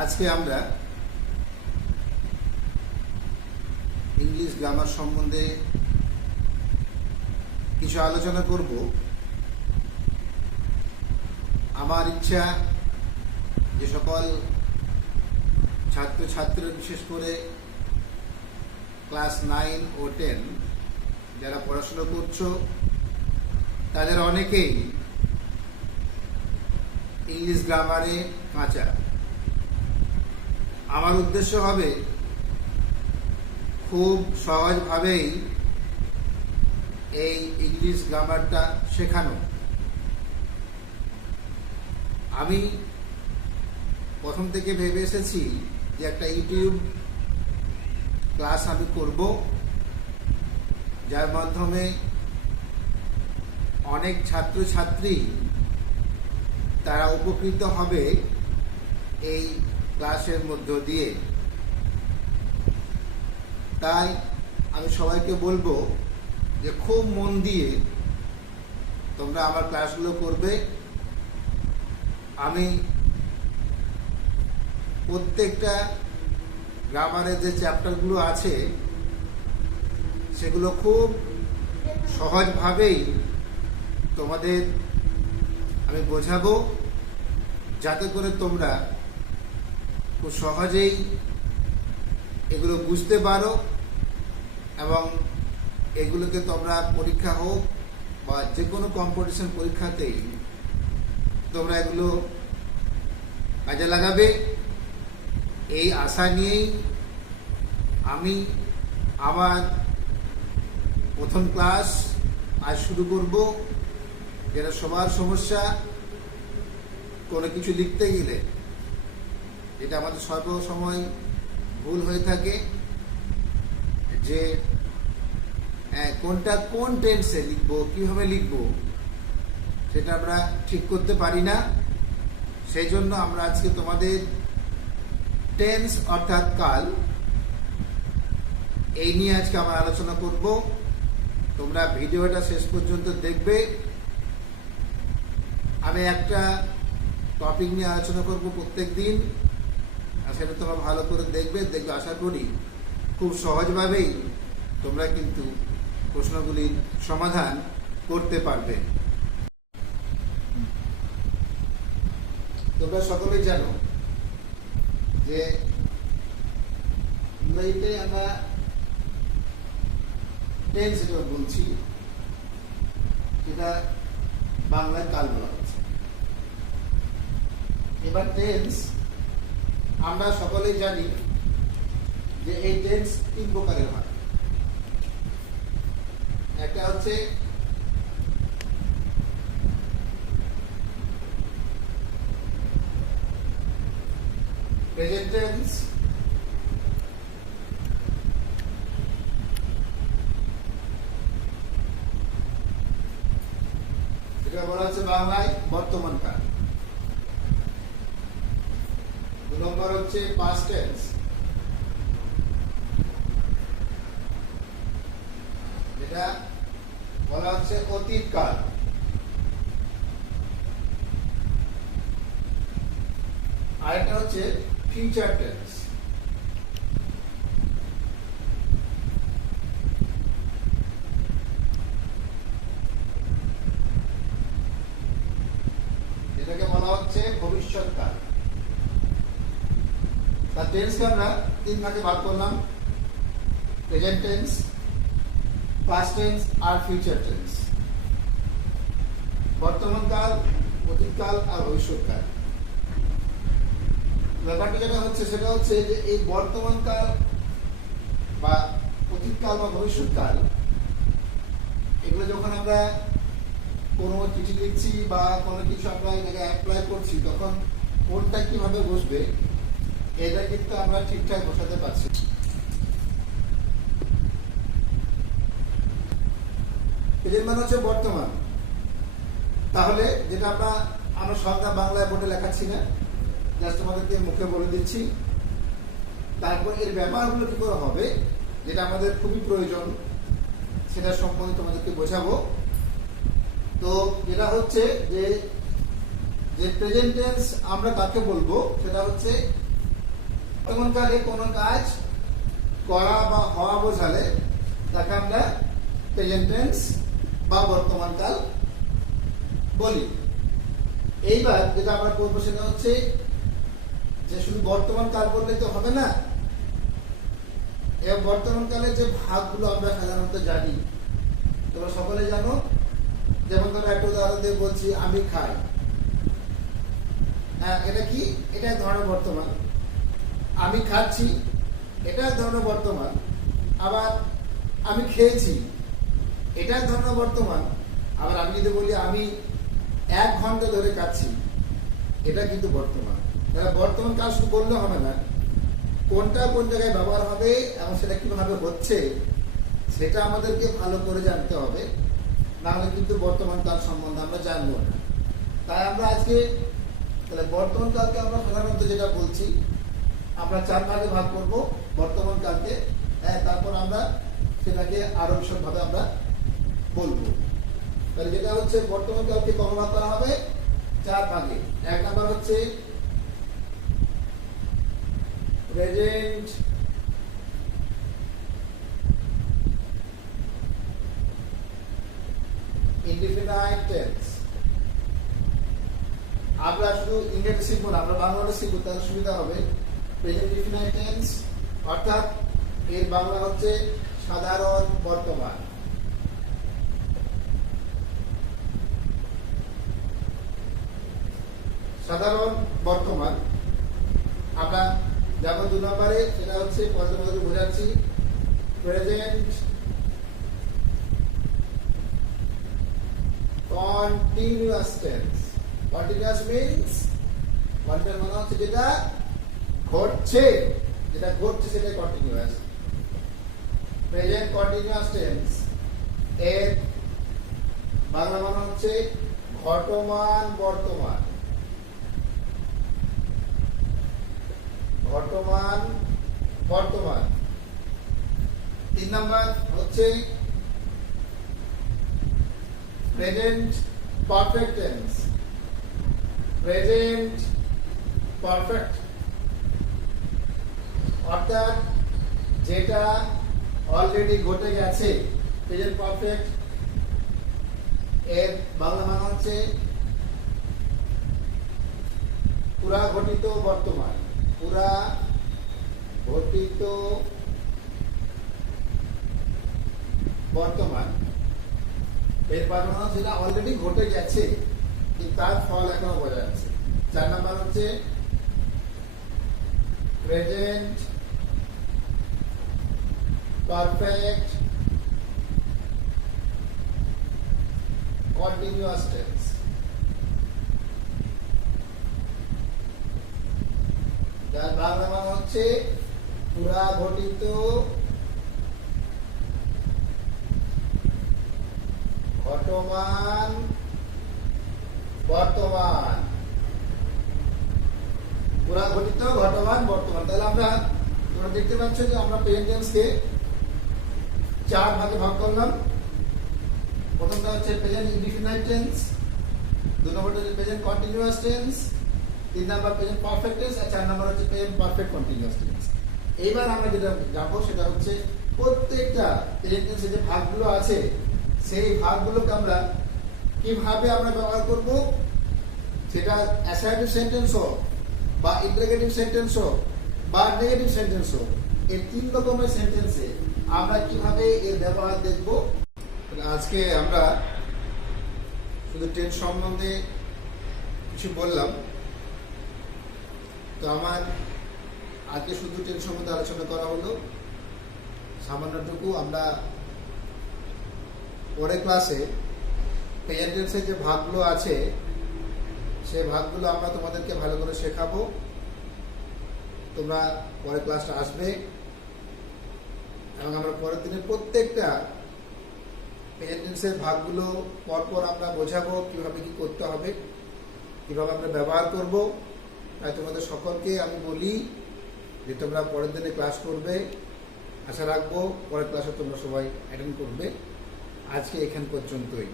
আজকে আমরা English grammar সম্বন্ধে কিছু আলোচনা করব। আমার ইচ্ছা যে সকল ছাত্রছাত্রীরা, বিশেষ করে ক্লাস 9 ও 10 যারা পড়াশোনা করছো, তাদের অনেকেই ইংলিশ গ্রামারে কাঁচা। আমার উদ্দেশ্য হবে খুব সহজভাবেই এই ইংলিশ গ্রামারটা শেখানো। আমি প্রথম থেকে ভেবে এসেছি যে একটা ইউটিউব ক্লাস আমি করব, যার মাধ্যমে অনেক ছাত্রছাত্রী তারা উপকৃত হবে এই ক্লাসের মধ্য দিয়ে। তাই আমি সবাইকে বলবো যে খুব মন দিয়ে তোমরা আমার ক্লাসগুলো করবে। আমি প্রত্যেকটা গ্রামারের যে চ্যাপ্টারগুলো আছে সেগুলো খুব সহজভাবেই তোমাদের আমি বোঝাবো, যাতে করে তোমরা খুব সহজেই এগুলো বুঝতে পারো এবং এগুলোকে তোমরা পরীক্ষা হোক বা যে কোনো কম্পিটিশন পরীক্ষাতেই তোমরা এগুলো কাজে লাগাবে। এই আশা নিয়েই আমি আমার প্রথম ক্লাস আজ শুরু করব। যেটা সবার সমস্যা, কোনো কিছু লিখতে গেলে এটা আমাদের সর্বসময় ভুল হয়ে থাকে যে কোনটা কোন টেন্সে লিখবো, কিভাবে লিখবো, সেটা আমরা ঠিক করতে পারি না। সেই জন্য আমরা আজকে তোমাদের টেন্স অর্থাৎ কাল, এই নিয়ে আজকে আমরা আলোচনা করব। তোমরা ভিডিওটা শেষ পর্যন্ত দেখবে। আমি একটা টপিক নিয়ে আলোচনা করব প্রত্যেক দিন, আর সেটা তোমরা ভালো করে দেখবে। আশা করি খুব সহজভাবেই তোমরা কিন্তু প্রশ্নগুলির সমাধান করতে পারবে। তোমরা সকলেই জানো যে ইংরেজিতে আমরা টেন্স যেটা বলছি, সেটা বাংলায় কাল বলা হচ্ছে। এবার টেন্স আমরা সকলেই জানি যে এই টেন্স 3 প্রকারের হয়। একটা হচ্ছে প্রেজেন্ট টেন্স, যেটা বলা হচ্ছে বাংলায় বর্তমান কাল। 2 নম্বর হচ্ছে পাস্ট টেন্স, যেটা বলা হচ্ছে অতীত কাল। আরেকটা হচ্ছে ফিউচার টেন্স, যেটাকে বলা হচ্ছে ভবিষ্যৎ কাল। তার টেন্সকে আমরা 3 ভাগে ভাগ করলাম: প্রেজেন্ট টেন্স, পাস্ট টেন্স আর ফিউচার টেন্স। বর্তমান কাল, অতীতকাল আর ভবিষ্যৎকাল। ব্যাপারটা যেটা হচ্ছে সেটা হচ্ছে যে এই বর্তমান কাল বা অতীতকাল বা ভবিষ্যৎকাল, এগুলো যখন আমরা কোনো চিঠি লিখছি বা কোনো কিছু আমরা এটাকে অ্যাপ্লাই করছি, তখন কোনটা কিভাবে বসবে এটা কিন্তু আমরা ঠিকঠাক বসাতে পারছি। প্রেজেন্ট মানে হচ্ছে বর্তমান। তাহলে যেটা আমরা সংজ্ঞা বাংলায় বোর্ডে লেখাচ্ছি না, জাস্ট আমাদেরকে মুখে বলে দিচ্ছি। তারপর এর ব্যবহারগুলো কি করে হবে, যেটা আমাদের খুবই প্রয়োজন, সেটা সম্বন্ধে তোমাদেরকে বোঝাবো। তো যেটা হচ্ছে যে প্রেজেন্ট টেন্স আমরা কাকে বলবো, সেটা হচ্ছে বর্তমানকালে কোনো কাজ করা বা হওয়া বোঝালে তাকে আমরা প্রেজেন্ট টেন্স বা বর্তমানকাল বলি। এইবার যেটা আমরা করবো সেটা হচ্ছে যে শুধু বর্তমান কাল বললে তো হবে না, এবং বর্তমানকালে যে ভাগগুলো আমরা সাধারণত জানি, তোমরা সকলে জানো। যেমন ধরো একটা উদাহরণ দিয়ে বলছি, আমি খাই। হ্যাঁ, এটা কি? এটা এক ধরনের বর্তমান। আমি খাচ্ছি, এটা এক ধরনের বর্তমান। আবার আমি খেয়েছি, এটা এক ধরনের বর্তমান। আবার আমি যদি বলি আমি 1 ঘন্টা ধরে খাচ্ছি, এটা কিন্তু বর্তমান। বর্তমান কাল শুধু বললে হবে না, কোনটা কোন জায়গায় ব্যবহার হবে এবং সেটা কিভাবে হচ্ছে সেটা আমাদেরকে ভালো করে জানতে হবে, না হলে কিন্তু বর্তমান কাল সম্বন্ধে আমরা জানবো না। তাই আমরা আজকে তাহলে বর্তমান কালকে আমরা সাধারণত যেটা বলছি, আমরা 4 ভাগে ভাগ করব বর্তমান কালকে। তারপর আমরা সেটাকে আরো বিশদভাবে আমরা বলবো। তাহলে যেটা হচ্ছে বর্তমান কালকে কত ভাগ করা হবে? 4 ভাগে। 1 নাম্বার হচ্ছে প্রেজেন্ট ইনডিফিনাইট টেন্স। আমরা শুধু ইংরেজি শিখবো না, আমরা বাংলাটা শিখবো, তাহলে সুবিধা হবে। প্রেজেন্ট ইনডিফিনাইট টেন্স অর্থাৎ এর বাংলা হচ্ছে সাধারণ বর্তমান। সাধারণ বর্তমান আমরা যাবো 2 নম্বরে, সেটা হচ্ছে পদ্ধতি বোঝাচ্ছি present continuous tense. Continuous means continuous মানে হচ্ছে যেটা ঘটছে, সেটা কন্টিনিউয়াস। প্রেজেন্ট কন্টিনিউয়াস টেন্স এর বাংলা মানে হচ্ছে ঘটমান বর্তমান। ঘটমান বর্তমান। 3 নাম্বার হচ্ছে present perfect tense. Present perfect অর্থাৎ যেটা অলরেডি ঘটে গেছে। প্রেজেন্ট পারফেক্ট এর বাংলা মানে হচ্ছে পুরা ঘটিত বর্তমান। পুরা ঘটিত বর্তমান এর বাংলা মানে যেটা অলরেডি ঘটে গেছে কিন্তু তার ফল এখনো বোঝা যাচ্ছে। 4 নাম্বার হচ্ছে প্রেজেন্ট পারফেক্ট কন্টিনিউয়াস টেন্স। যার বাংলা মানে হচ্ছে পুরা ঘটিত ঘটমান বর্তমান। পুরা ঘটিত ঘটমান বর্তমান। তাহলে আমরা তোমরা দেখতে পাচ্ছ যে আমরা প্রেজেন্ট টেন্সকে 4 ভাগে ভাগ করলাম। প্রথমটা হচ্ছে প্রেজেন্ট ইনডিফিনাইট টেন্স, 2 নম্বরটা হচ্ছে present continuous tense, 3 number present perfect tense, আর 4 নাম্বার হচ্ছে প্রেজেন্ট পারফেক্ট কন্টিনিউয়াস টেন্স। এইবার আমরা যেটা যাবো সেটা হচ্ছে প্রত্যেকটা প্রেজেন্ট টেন্সের যে ভাগগুলো আছে সেই ভাগগুলোকে আমরা কিভাবে আমরা ব্যবহার করব, সেটা অ্যাসার্টিভ সেন্টেন্স হোক বা ইন্টারোগেটিভ সেন্টেন্স হোক বা নেগেটিভ সেন্টেন্স হোক, এই 3 রকমের সেন্টেন্সে আমরা কিভাবে এর ব্যবহার দেখব। আজকে আমরা শুধু টেন্স সম্বন্ধে কিছু বললাম, তো আমার আজকে শুধু টেন্স সম্বন্ধে আলোচনা করা হলো সামান্যটুকু। আমরা পরের ক্লাসে প্রেজেন্ট টেন্সের যে ভাগগুলো আছে সেই ভাগগুলো আমরা তোমাদেরকে ভালো করে শেখাবো। তোমরা পরের ক্লাসটা আসবে এবং আমরা পরের দিনে প্রত্যেকটা প্রেজেন্ট টেন্সের ভাগগুলো পরপর আমরা বোঝাবো কিভাবে কি করতে হবে, কিভাবে আমরা ব্যবহার করব। তাই তোমাদের সকলকে আমি বলি যে তোমরা পরের দিনে ক্লাস করবে, আশা রাখবো পরের ক্লাসে তোমরা সবাই অ্যাটেন্ড করবে। আজকে এখান পর্যন্তই।